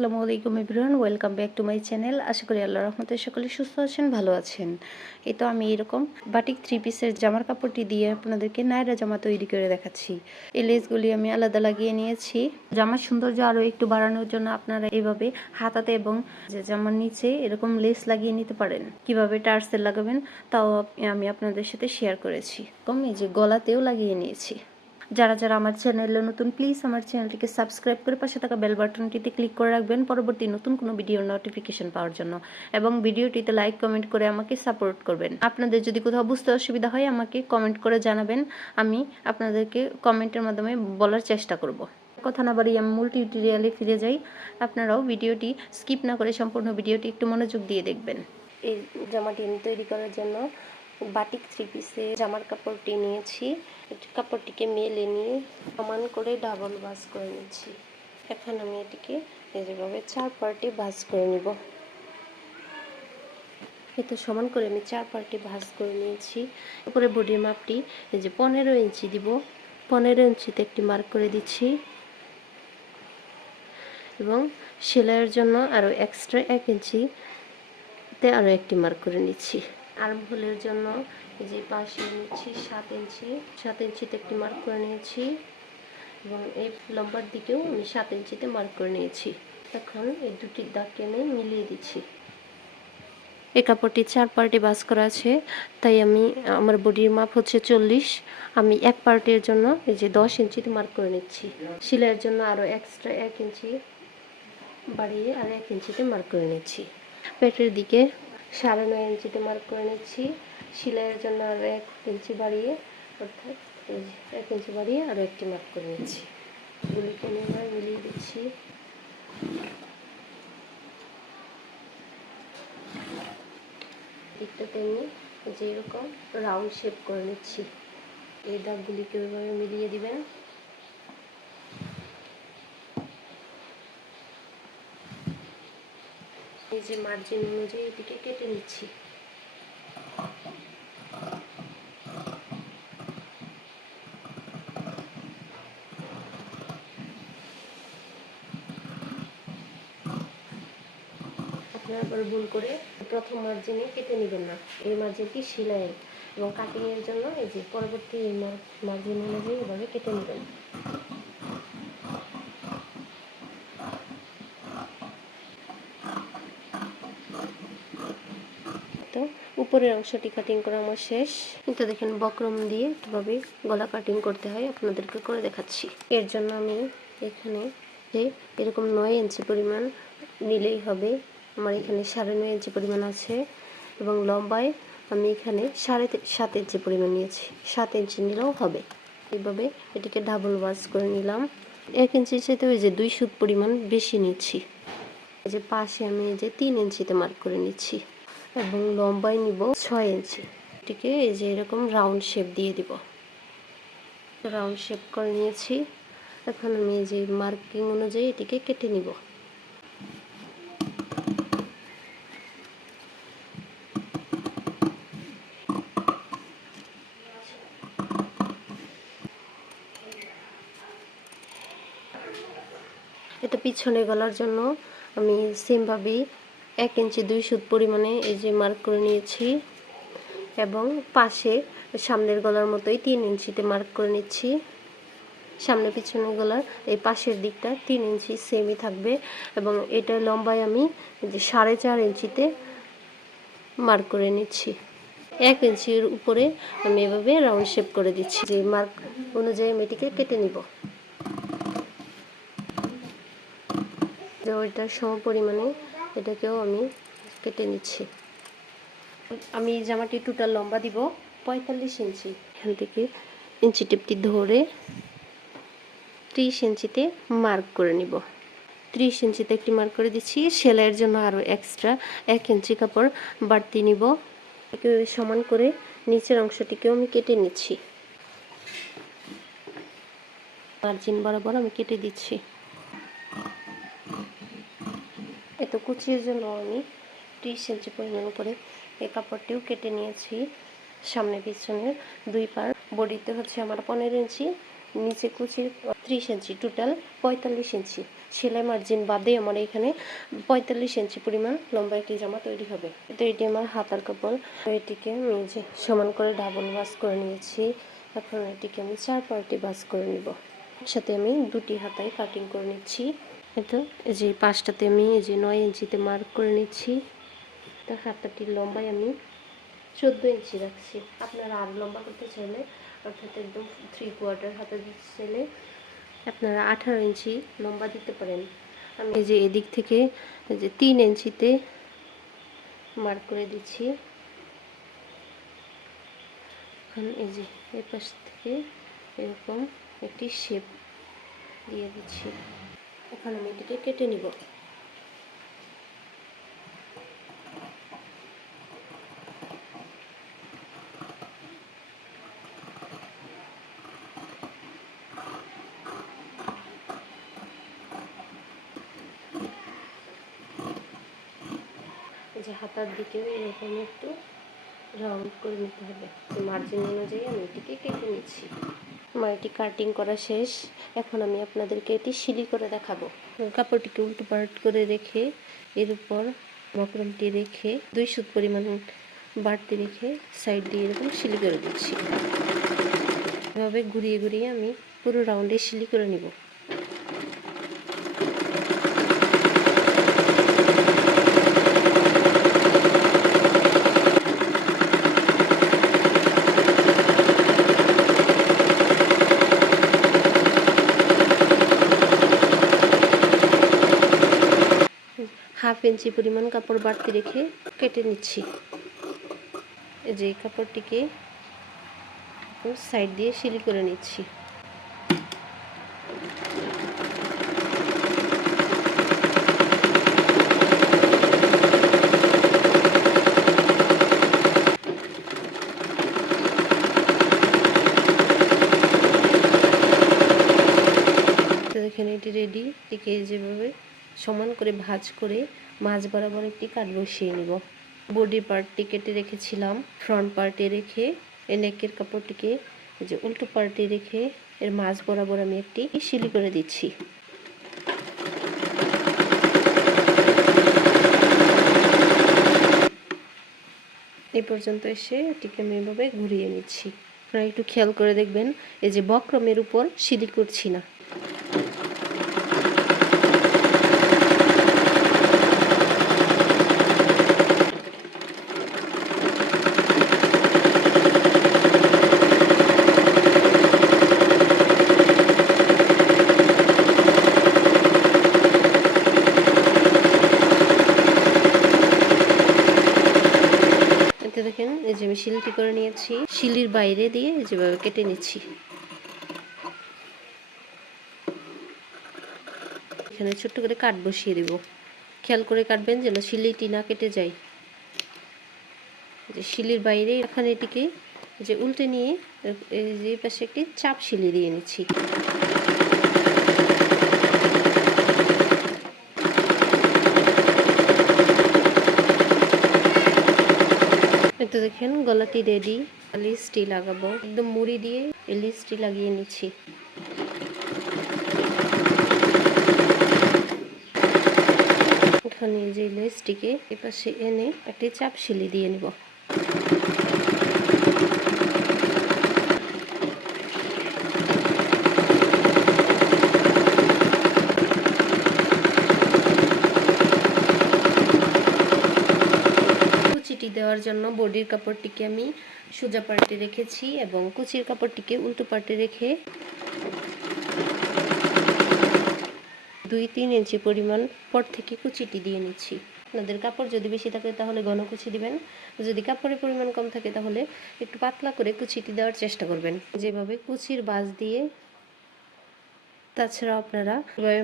আসসালামু আলাইকুম everyone, welcome back to my channel. আশা করি আল্লাহ রহমতে সকলে সুস্থ আছেন, ভালো আছেন। এই তো আমি এরকম বাটিক থ্রি পিসের জামার কাপড়টি দিয়ে আপনাদেরকে নায়রা জামা তৈরি করে দেখাচ্ছি। এই লেসগুলি আমি আলাদা লাগিয়ে নিয়েছি। জামার সৌন্দর্য আরও একটু বাড়ানোর জন্য আপনারা এভাবে হাতাতে এবং যে জামার নিচে এরকম লেস লাগিয়ে নিতে পারেন। কীভাবে টার্সেল লাগাবেন, তাও আমি আপনাদের সাথে শেয়ার করেছি। কম এই যে গলাতেও লাগিয়ে নিয়েছি। যারা যারা আমার চ্যানেলে নতুন প্লিজ আমার চ্যানেলটিকে সাবস্ক্রাইব করে পাশে থাকা বেল বাটনটিতে ক্লিক করে রাখবেন পরবর্তী নতুন কোনো ভিডিওর নোটিফিকেশন পাওয়ার জন্য। এবং ভিডিওটিতে লাইক কমেন্ট করে আমাকে সাপোর্ট করবেন। আপনাদের যদি কোথাও বুঝতে অসুবিধা হয়, আমাকে কমেন্ট করে জানাবেন। আমি আপনাদেরকে কমেন্টের মাধ্যমে বলার চেষ্টা করব। কথা না বাড়ি আমি মূল টিউটোরিয়ালে ফিরে যাই। আপনারাও ভিডিওটি স্কিপ না করে সম্পূর্ণ ভিডিওটি একটু মনোযোগ দিয়ে দেখবেন। এই জামাটি আমি তৈরি করার জন্য বাটিক থ্রি পিসে জামার কাপড়টি নিয়েছি। কাপড়টিকে মেলে নিয়ে সমান করে ডাবল বাস করে নিচ্ছি। এখন আমি এটিকে যেভাবে চার পার্টি ভাজ করে নিব। এই তো সমান করে আমি চার পার্টি ভাজ করে নিয়েছি। উপরে বডির মাপটি এই যে পনেরো ইঞ্চি দিব। পনেরো ইঞ্চিতে একটি মার্ক করে দিচ্ছি। এবং সেলাইয়ের জন্য আরও এক্সট্রা এক ইঞ্চিতে আরও একটি মার্ক করে নিচ্ছি। আর্ম হোলের জন্য এই যে পাশে নিচ্ছি সাত ইঞ্চি, সাত ইঞ্চিতে একটি মার্ক করে নিয়েছি এবং এই লম্বার দিকেও আমি সাত ইঞ্চিতে মার্ক করে নিয়েছি। এখন এই দুটি দাগকে আমি মিলিয়ে দিচ্ছি। এই কাপড়টি চার পার্টে বাস করা আছে, তাই আমি, আমার বডির মাপ হচ্ছে চল্লিশ। আমি এক পার্টের জন্য এই যে দশ ইঞ্চিতে মার্ক করে নিচ্ছি। সেলাইয়ের জন্য আরও এক্সট্রা এক ইঞ্চি বাড়িয়ে আর এক ইঞ্চিতে মার্ক করে নিচ্ছি। পেটের দিকে সাড়ে নয় ইঞ্চিতে মার্ক করে নিচ্ছি। সেলাইয়ের জন্য আরও এক ইঞ্চি বাড়িয়ে, অর্থাৎ এক ইঞ্চি বাড়িয়ে আরও একটি মার্ক করে নিচ্ছি। গুলিকে নিয়ে মিলিয়ে দিচ্ছি। দিকটাতে আমি যেরকম রাউন্ড শেপ করে নিচ্ছি, এই দাগগুলিকে ওইভাবে মিলিয়ে দিবেন এই যে মার্জিন অনুযায়ী এটিকে কেটে নিচ্ছি। আপনারা আবার ভুল করে প্রথম মার্জিনে কেটে নেবেন না। এই মার্জিনটি সেলাইয়ের এবং কাটিংয়ের জন্য এই যে পরবর্তী মার্জিন অনুযায়ী এভাবে কেটে নেবেন তো উপরের অংশটি কাটিং করা আমার শেষ। কিন্তু দেখেন বক্রম দিয়ে কীভাবে গলা কাটিং করতে হয় আপনাদেরকে করে দেখাচ্ছি। এর জন্য আমি এখানে যে এরকম নয় ইঞ্চি পরিমাণ নিলেই হবে। আমার এখানে সাড়ে নয় ইঞ্চি পরিমাণ আছে এবং লম্বায় আমি এখানে সাড়ে সাত ইঞ্চি পরিমাণ নিয়েছি। সাত ইঞ্চি নিলেও হবে। এইভাবে এটিকে ডাবল ওয়াশ করে নিলাম। এক ইঞ্চির সাথে ওই যে দুই সুত পরিমাণ বেশি নিচ্ছি। যে পাশে আমি এই যে তিন ইঞ্চিতে মার্ক করে নিচ্ছি। এবং লম্বায় নিব ছয় ইঞ্চি। এটিকে এই যে এরকম রাউন্ড শেপ দিয়ে দিব। রাউন্ড শেপ করে নিয়েছি। এখন আমি এই যে মার্কিং অনুযায়ী এটিকে কেটে নিব। এটা পিছনে গলার জন্য আমি সেমভাবেই এক ইঞ্চি দুই সুত পরিমাণে এই যে মার্ক করে নিয়েছি এবং পাশে সামনের গলার মতোই তিন ইঞ্চিতে মার্ক করে নিচ্ছি। সামনে পিছনে গলার এই পাশের দিকটা তিন ইঞ্চি সেমই থাকবে এবং এটা লম্বায় আমি যে সাড়ে চার ইঞ্চিতে মার্ক করে নিচ্ছি। এক ইঞ্চির উপরে আমি এভাবে রাউন্ড শেপ করে দিচ্ছি। যে মার্ক অনুযায়ী আমি এটিকে কেটে নিব। যে ওইটার সম পরিমাণে এটাকেও আমি কেটে নিচ্ছি। আমি জামাটি টোটাল লম্বা দিব পঁয়তাল্লিশ ইঞ্চি। এখান থেকে ইঞ্চি টিপটি ধরে ত্রিশ ইঞ্চিতে মার্ক করে নিব। ত্রিশ ইঞ্চিতে একটি মার্ক করে দিচ্ছি। সেলাইয়ের জন্য আরও এক্সট্রা এক ইঞ্চি কাপড় বাড়তি নিব। সমান করে নিচের অংশটিকেও আমি কেটে নিচ্ছি। মার্জিন বরাবর আমি কেটে দিচ্ছি। এত কুচির জন্য আমি ত্রিশ ইঞ্চি পরিমাণ করে এই কাপড়টিও কেটে নিয়েছি। সামনে পিছনের দুই পার বডিতে হচ্ছে আমার পনেরো ইঞ্চি, নিচে কুচির ত্রিশ ইঞ্চি টোটাল পঁয়তাল্লিশ ইঞ্চি। সেলাই মার্জিন বাদে আমার এখানে পঁয়তাল্লিশ ইঞ্চি পরিমাণ লম্বা একটি জামা তৈরি হবে। তো এটি আমার হাতার কাপড়। এটিকে আমি যে সমান করে ডাবল বাস করে নিয়েছি। এখন এটিকে আমি চার পার্টি বাস করে নিব। সাথে আমি দুটি হাতায় কাটিং করে নিচ্ছি। তো, এই যে পাঁচটাতে আমি, এই যে নয় ইঞ্চিতে মার্ক করে নিচ্ছি। তো হাতাটির লম্বায় আমি চোদ্দ ইঞ্চি রাখছি। আপনারা আরও লম্বা করতে চাইলে, অর্থাৎ একদম থ্রি কোয়ার্টার হাতে দিতে চাইলে আপনারা আঠারো ইঞ্চি লম্বা দিতে পারেন। আমি যে এদিক থেকে যে তিন ইঞ্চিতে মার্ক করে দিচ্ছি। এখন এই যে এই পাশ থেকে এরকম একটি শেপ দিয়ে দিচ্ছি। এখন আমি এটিকে কেটে নিব। যে হাতার দিকেও এরকম একটু রাউন্ড করে নিতে হবে। মার্জিন অনুযায়ী আমি এটিকে কেটে নিচ্ছি। আমার এটি কাটিং করা শেষ। এখন আমি আপনাদেরকে এটি শিলি করে দেখাবো। কাপড়টিকে উল্টো পাল্ট করে রেখে, এর উপর মকরমটি রেখে, দুই সুত পরিমাণ বাড়তি রেখে সাইড দিয়ে এরকম শিলি করে দিচ্ছি। এভাবে ঘুরিয়ে ঘুরিয়ে আমি পুরো রাউন্ডে শিলি করে নিব হাফ ইঞ্চি পরিমাণ কাপড় বাড়তি রেখে কেটে নিচ্ছি। এই যে কাপড়টিকে সাইড দিয়ে সিলি করে নিচ্ছি। তো দেখেন, এটি রেডি এটিকে যেভাবে সমান করে ভাজ করে মাঝ বরাবর একটি কাট বসিয়ে নিব। বডি পার্টটি কেটে রেখেছিলাম, ফ্রন্ট পার্টে রেখে, এ নেকের কাপড়টিকে যে উল্টো পার্টে রেখে, এর মাঝ বরাবর আমি একটি সিলি করে দিচ্ছি। এই পর্যন্ত এসে এটিকে আমি এভাবে ঘুরিয়ে নিচ্ছি। আপনারা একটু খেয়াল করে দেখবেন, এই যে বক্রমের উপর সিলি করছি না এতে দেখেন এই যে আমি শিলটি করে নিয়েছি। শিলির বাইরে দিয়ে যেভাবে কেটে নিচ্ছি। এখানে ছোট্ট করে কাট বসিয়ে দেব। খেয়াল করে কাটবেন যেন শিলিটি না কেটে যায়। যে শিলির বাইরে এখানে এটিকে যে উল্টে নিয়ে এই পাশে একটি চাপ শিলি দিয়ে নিচ্ছি। তো দেখেন, গলাটি রেডি লিস্টটি লাগাবো। একদম মুড়ি দিয়ে এই লিস্টটি লাগিয়ে নিচ্ছি। এখানে যে লেসটিকে এপাশে এনে একটি চাপ শিলি দিয়ে নিব কুচিটি দেওয়ার জন্য বডির কাপড়টিকে আমি সোজা পাল্টে রেখেছি এবং কুচির কাপড়টিকে উল্টো পাল্টে রেখে দুই তিন ইঞ্চি পরিমাণ পর থেকে কুচিটি দিয়ে নিচ্ছি। আপনাদের কাপড় যদি বেশি থাকে তাহলে ঘন কুচি দিবেন, যদি কাপড়ের পরিমাণ কম থাকে তাহলে একটু পাতলা করে কুচিটি দেওয়ার চেষ্টা করবেন। যেভাবে কুচির বাজ দিয়ে তাছাড়া আপনারা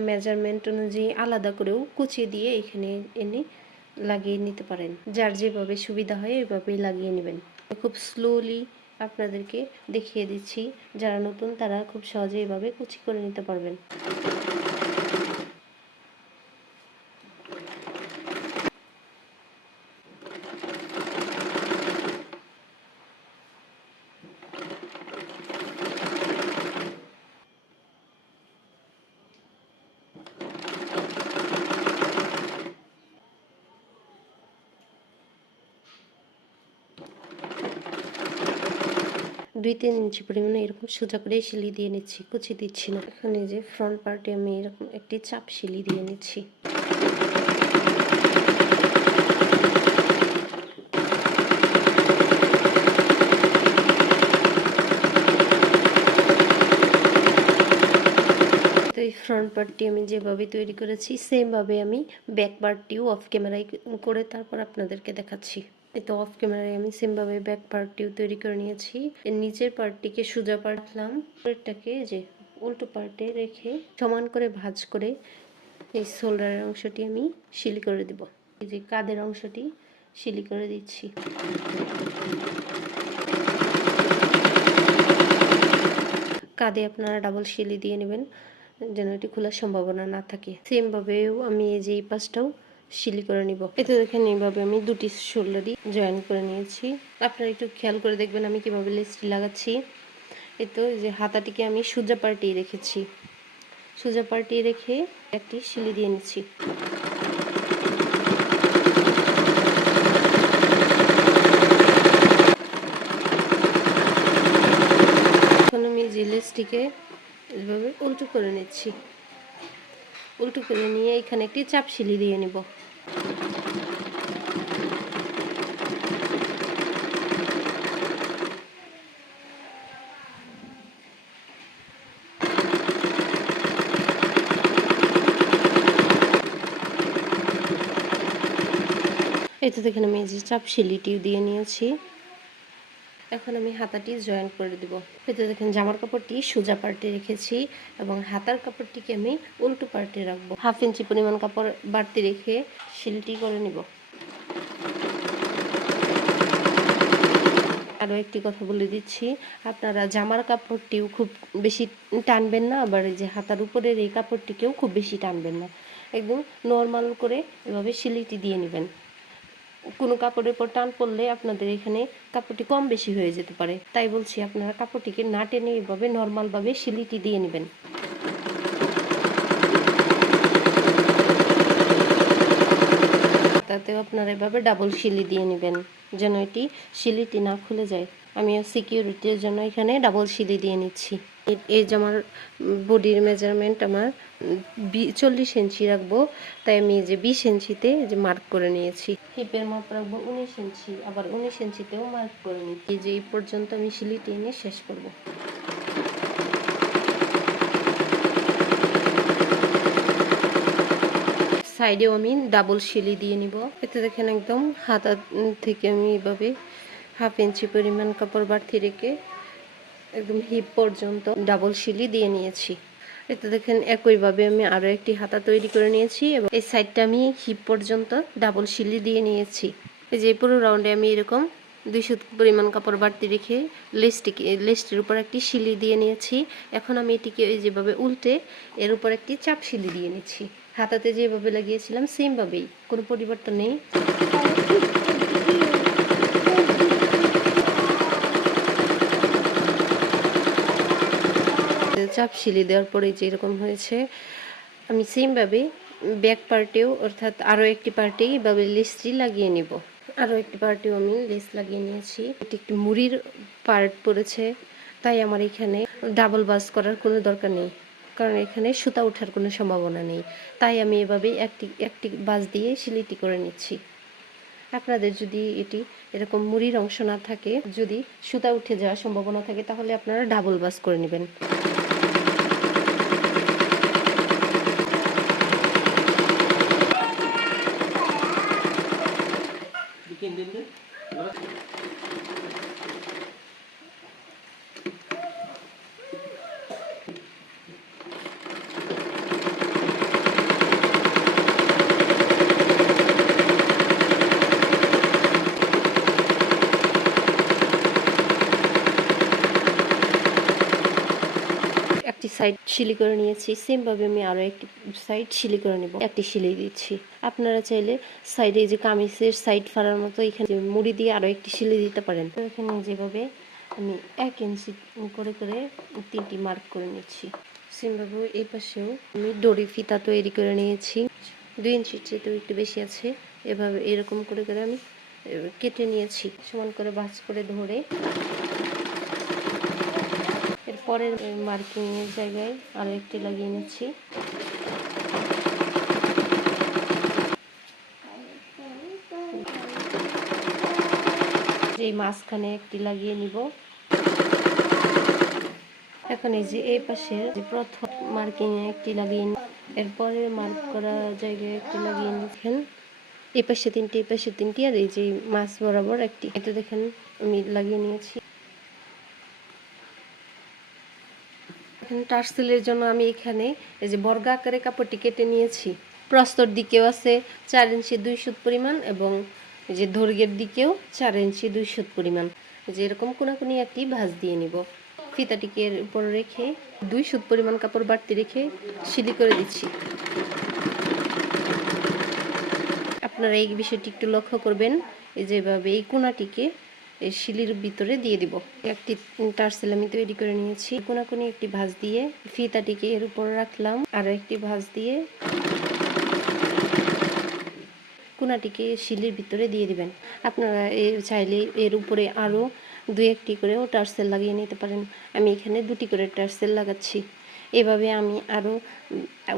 মেজারমেন্ট অনুযায়ী আলাদা করেও কুচিয়ে দিয়ে এখানে এনে লাগিয়ে নিতে পারেন। যার যেভাবে সুবিধা হয়, এভাবেই লাগিয়ে নেবেন। খুব স্লোলি আপনাদেরকে দেখিয়ে দিচ্ছি। যারা নতুন, তারা খুব সহজে এভাবে কুচি করে নিতে পারবেন। দুই তিন ইঞ্চি পরিমাণে এরকম সোজা করে সিলি দিয়ে নিচ্ছি, কুচি দিচ্ছি না। এখানে যে ফ্রন্ট পার্টে আমি এরকম একটি চাপ সিলি দিয়ে নিচ্ছি। তো এই ফ্রন্ট পার্টটি আমি যেভাবে তৈরি করেছি সেমভাবে আমি ব্যাক পার্টটিও অফ ক্যামেরায় করে তারপর আপনাদেরকে দেখাচ্ছি। তো অফ ক্যামেরায় আমি সেমভাবে ব্যাক পার্টটিও তৈরি করে নিয়েছি। এর নিচের পার্টটিকে সোজা পাঠলাম এটাকে যে উল্টো পার্টে রেখে সমান করে ভাজ করে এই শোল্ডারের অংশটি আমি সিলি করে দিব। এই যে কাদের অংশটি সিলি করে দিচ্ছি। কাঁধে আপনারা ডাবল শিলি দিয়ে নেবেন, যেন এটি খোলার সম্ভাবনা না থাকে। সেমভাবেও আমি এই যে এই পাশটাও সিলি করে নিব। এতে দেখেন, এইভাবে আমি দুটি শোল্ডারই জয়েন করে নিয়েছি। আপনারা একটু খেয়াল করে দেখবেন আমি কীভাবে লেসটি লাগাচ্ছি। এই তো যে হাতাটিকে আমি সোজা পাল্টিয়ে রেখেছি। সোজা পাল্টিয়ে রেখে একটি সিলি দিয়ে নিচ্ছি। এখন আমি যে লেসটিকে এভাবে উল্টো করে নিচ্ছি। উল্টো করে নিয়ে এখানে একটি চাপ সিলি দিয়ে নিব। তো দেখেন আমি এই যে চাপ সিলিটিও দিয়ে নিয়েছি। এখন আমি হাতাটি জয়েন করে দিব। এতে দেখেন জামার কাপড়টি সোজা পার্টে রেখেছি এবং হাতার কাপড়টিকে আমি উল্টো পার্টে রাখব। হাফ ইঞ্চি পরিমাণ কাপড় বাড়তি রেখে সিলটি করে নিব। আরও একটি কথা বলে দিচ্ছি, আপনারা জামার কাপড়টিও খুব বেশি টানবেন না, আবার যে হাতার উপরের এই কাপড়টিকেও খুব বেশি টানবেন না। একদম নর্মাল করে এভাবে সিলিটি দিয়ে নেবেন। কোনো কাপড়ের উপর টান পড়লে আপনাদের এখানে কাপড়টি কম বেশি হয়ে যেতে পারে। তাই বলছি, আপনারা কাপড়টিকে না টেনে এভাবে নর্মালভাবে শিলিটি দিয়ে নেবেন। তাতেও আপনারা এভাবে ডাবল শিলি দিয়ে নেবেন, যেন এটি শিলিটি না খুলে যায়। আমি সিকিউরিটির জন্য এখানে ডাবল সিলি দিয়ে নিচ্ছি। এই যে আমার বডির মেজারমেন্ট আমার চল্লিশ ইঞ্চি রাখব, তাই আমি যে বিশ ইঞ্চিতে যে মার্ক করে নিয়েছি। হিপের মাপ রাখব উনিশ ইঞ্চি, আবার উনিশ ইঞ্চিতেও মার্ক করে নিচ্ছি। যে এই পর্যন্ত আমি সিলিটি এনে শেষ করব। সাইডেও আমি ডাবল সিলি দিয়ে নিব। এতে দেখেন একদম হাতা থেকে আমি এভাবে হাফ ইঞ্চি পরিমাণ কাপড় বাড়তি রেখে একদম হিপ পর্যন্ত ডাবল সিলি দিয়ে নিয়েছি। এতে দেখেন একইভাবে আমি আরও একটি হাতা তৈরি করে নিয়েছি এবং এই সাইডটা আমি হিপ পর্যন্ত ডাবল সিলি দিয়ে নিয়েছি। এই যে পুরো রাউন্ডে আমি এরকম দুইশো পরিমাণ কাপড় বাড়তি রেখে লেসটিকে লেসটির উপর একটি সিলি দিয়ে নিয়েছি। এখন আমি এটিকে এই যেভাবে উল্টে এর উপর একটি চাপ সিলি দিয়ে নিচ্ছি। হাতাতে যেভাবে লাগিয়েছিলাম সেমভাবেই কোনো পরিবর্তন নেই। চাপ সিলি দেওয়ার পরে যে এরকম হয়েছে, আমি সেমভাবে ব্যাক পার্টেও অর্থাৎ আরও একটি পার্টে এইভাবে লেসটি লাগিয়ে নিব। আরও একটি পার্টেও আমি লেস লাগিয়ে নিয়েছি। এটি একটি মুড়ির পার্ট পড়েছে, তাই আমার এখানে ডাবল বাস করার কোনো দরকার নেই, কারণ এখানে সুতা ওঠার কোনো সম্ভাবনা নেই। তাই আমি এভাবে একটি একটি বাস দিয়ে সিলিটি করে নিচ্ছি। আপনাদের যদি এটি এরকম মুড়ির অংশ না থাকে, যদি সুতা উঠে যাওয়ার সম্ভাবনা থাকে, তাহলে আপনারা ডাবল বাস করে নেবেন একটি সাইড সিলি করে নিয়েছি। সেম ভাবে আমি আরও একটি সাইড সিলি করে নেব। একটি সিলি দিচ্ছি। আপনারা চাইলে সাইডে যে কামিজের সাইড ফাড়ার মতো এখানে মুড়ি দিয়ে আরও একটি সিলি দিতে পারেন। তো এখানে যেভাবে আমি এক ইঞ্চি করে করে তিনটি মার্ক করে নিচ্ছি। সেমভাবে এই পাশেও আমি দড়ি ফিতা তৈরি করে নিয়েছি। দুই ইঞ্চির চেয়েতেও একটু বেশি আছে। এভাবে এরকম করে করে আমি কেটে নিয়েছি। সমান করে ভাঁজ করে ধরে পরের মার্কিংয়ের জায়গায় আরও একটি লাগিয়ে নিচ্ছি। এই মাঝখানে একটি লাগিয়ে নিব। এখন এই যে এই পাশের যে প্রথম মার্কিং একটি লাগিয়ে এরপরে মার্ক করা জায়গায় একটি লাগিয়ে নিচ্ছেন। এই পাশে তিনটি, এই পাশে তিনটি, আর এই যে মাছ বরাবর একটি। এটা দেখেন, আমি লাগিয়ে নিয়েছি। টার্সেলের জন্য আমি এখানে এই যে বর্গা আকারে কাপড়টি কেটে নিয়েছি। প্রস্তর দিকেও আছে চার ইঞ্চি দুই সুত পরিমাণ এবং যে দৈর্ঘ্যের দিকেও চার ইঞ্চি দুই সুত পরিমাণ। যে এরকম কোনাকুনি একটি ভাঁজ দিয়ে নিব। ফিতাটিকে এর উপর রেখে দুই সুত পরিমাণ কাপড় বাড়তি রেখে সিলি করে দিচ্ছি। আপনারা এই বিষয়টি একটু লক্ষ্য করবেন। এই যেভাবে এই কোনাটিকে এই শিলির ভিতরে দিয়ে দিব। একটি টার্সেল আমি তৈরি করে নিয়েছি। কোনাকুনি একটি ভাঁজ দিয়ে ফিতাটিকে এর উপর রাখলাম। আর একটি ভাঁজ দিয়ে কোনাটিকে শিলির ভিতরে দিয়ে দিবেন। আপনারা এ চাইলে এর উপরে আরও দু একটি করেও টার্সেল লাগিয়ে নিতে পারেন। আমি এখানে দুটি করে টার্সেল লাগাচ্ছি। এভাবে আমি আরও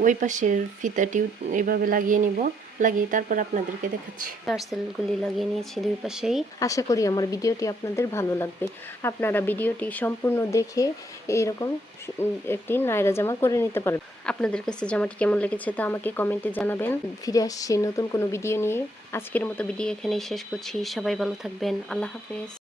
ওই পাশের ফিতাটিও এভাবে লাগিয়ে নিব। লাগিয়ে তারপর আপনাদেরকে দেখাচ্ছি। পার্সেলগুলি লাগিয়ে নিয়েছি দুই পাশেই। আশা করি আমার ভিডিওটি আপনাদের ভালো লাগবে। আপনারা ভিডিওটি সম্পূর্ণ দেখে এইরকম একটি নায়রা জামা করে নিতে পারবেন। আপনাদের কাছে জামাটি কেমন লেগেছে তা আমাকে কমেন্টে জানাবেন। ফিরে আসছি নতুন কোনো ভিডিও নিয়ে। আজকের মতো ভিডিও এখানেই শেষ করছি। সবাই ভালো থাকবেন। আল্লাহ হাফেজ।